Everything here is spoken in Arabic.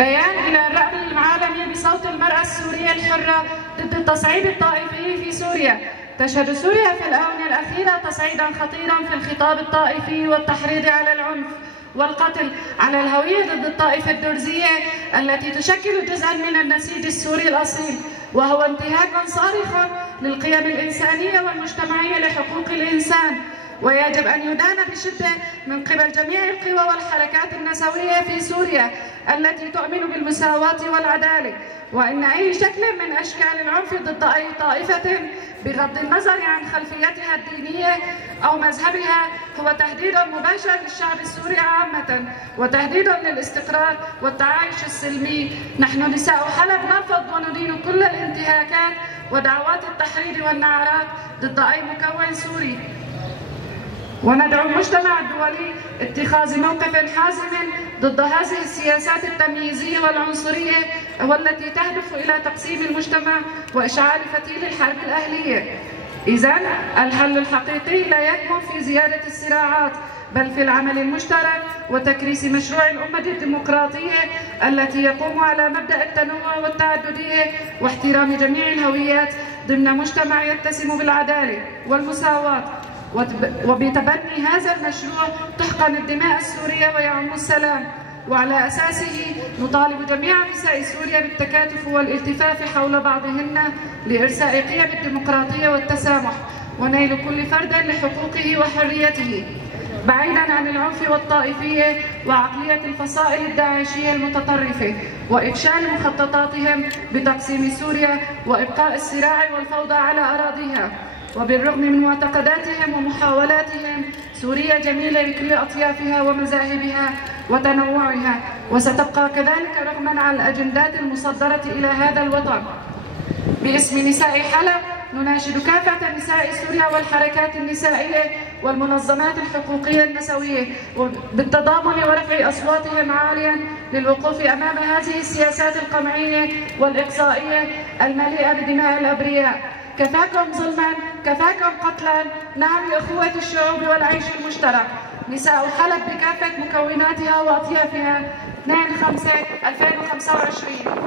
بيان إلى الرأي العالمي بصوت المرأة السورية الحرة ضد التصعيد الطائفي في سوريا. تشهد سوريا في الآونة الأخيرة تصعيدا خطيرا في الخطاب الطائفي والتحريض على العنف والقتل على الهوية ضد الطائفة الدرزية التي تشكل جزءا من النسيج السوري الأصيل، وهو انتهاك صارخ للقيم الإنسانية والمجتمعية لحقوق الإنسان، ويجب أن يدان بشدة من قبل جميع القوى والحركات النسوية في سوريا التي تؤمن بالمساواة والعدالة، وإن أي شكل من أشكال العنف ضد أي طائفة بغض النظر عن خلفيتها الدينية أو مذهبها هو تهديد مباشر للشعب السوري عامة وتهديد للاستقرار والتعايش السلمي. نحن نساء حلب نرفض وندين كل الانتهاكات ودعوات التحريض والنعرات ضد أي مكون سوري، وندعو المجتمع الدولي اتخاذ موقف حازم ضد هذه السياسات التمييزية والعنصرية والتي تهدف إلى تقسيم المجتمع وإشعال فتيل الحرب الأهلية. إذن الحل الحقيقي لا يكمن في زيادة الصراعات بل في العمل المشترك وتكريس مشروع الأمة الديمقراطية التي يقوم على مبدأ التنوع والتعددية واحترام جميع الهويات ضمن مجتمع يتسم بالعدالة والمساواة. وبتبني هذا المشروع تحقن الدماء السورية ويعم السلام، وعلى أساسه نطالب جميع نساء سوريا بالتكاتف والالتفاف حول بعضهن لإرساء قيم الديمقراطية والتسامح ونيل كل فرد لحقوقه وحريته، بعيدا عن العنف والطائفية وعقلية الفصائل الداعشية المتطرفة وإفشال مخططاتهم بتقسيم سوريا وإبقاء الصراع والفوضى على أراضيها. وبالرغم من معتقداتهم ومحاولاتهم، سوريا جميلة بكل أطيافها ومذاهبها وتنوعها، وستبقى كذلك رغما عن الأجندات المصدرة إلى هذا الوطن. باسم نساء حلب نناشد كافة نساء سوريا والحركات النسائية والمنظمات الحقوقية النسوية بالتضامن ورفع أصواتهم عاليا للوقوف أمام هذه السياسات القمعية والإقصائية المليئة بدماء الأبرياء. كفاكم ظلما، كفاكم قتلا، نعم لأخوة الشعوب والعيش المشترك. نساء حلب بكافة مكوناتها وأطيافها 2/5/2025.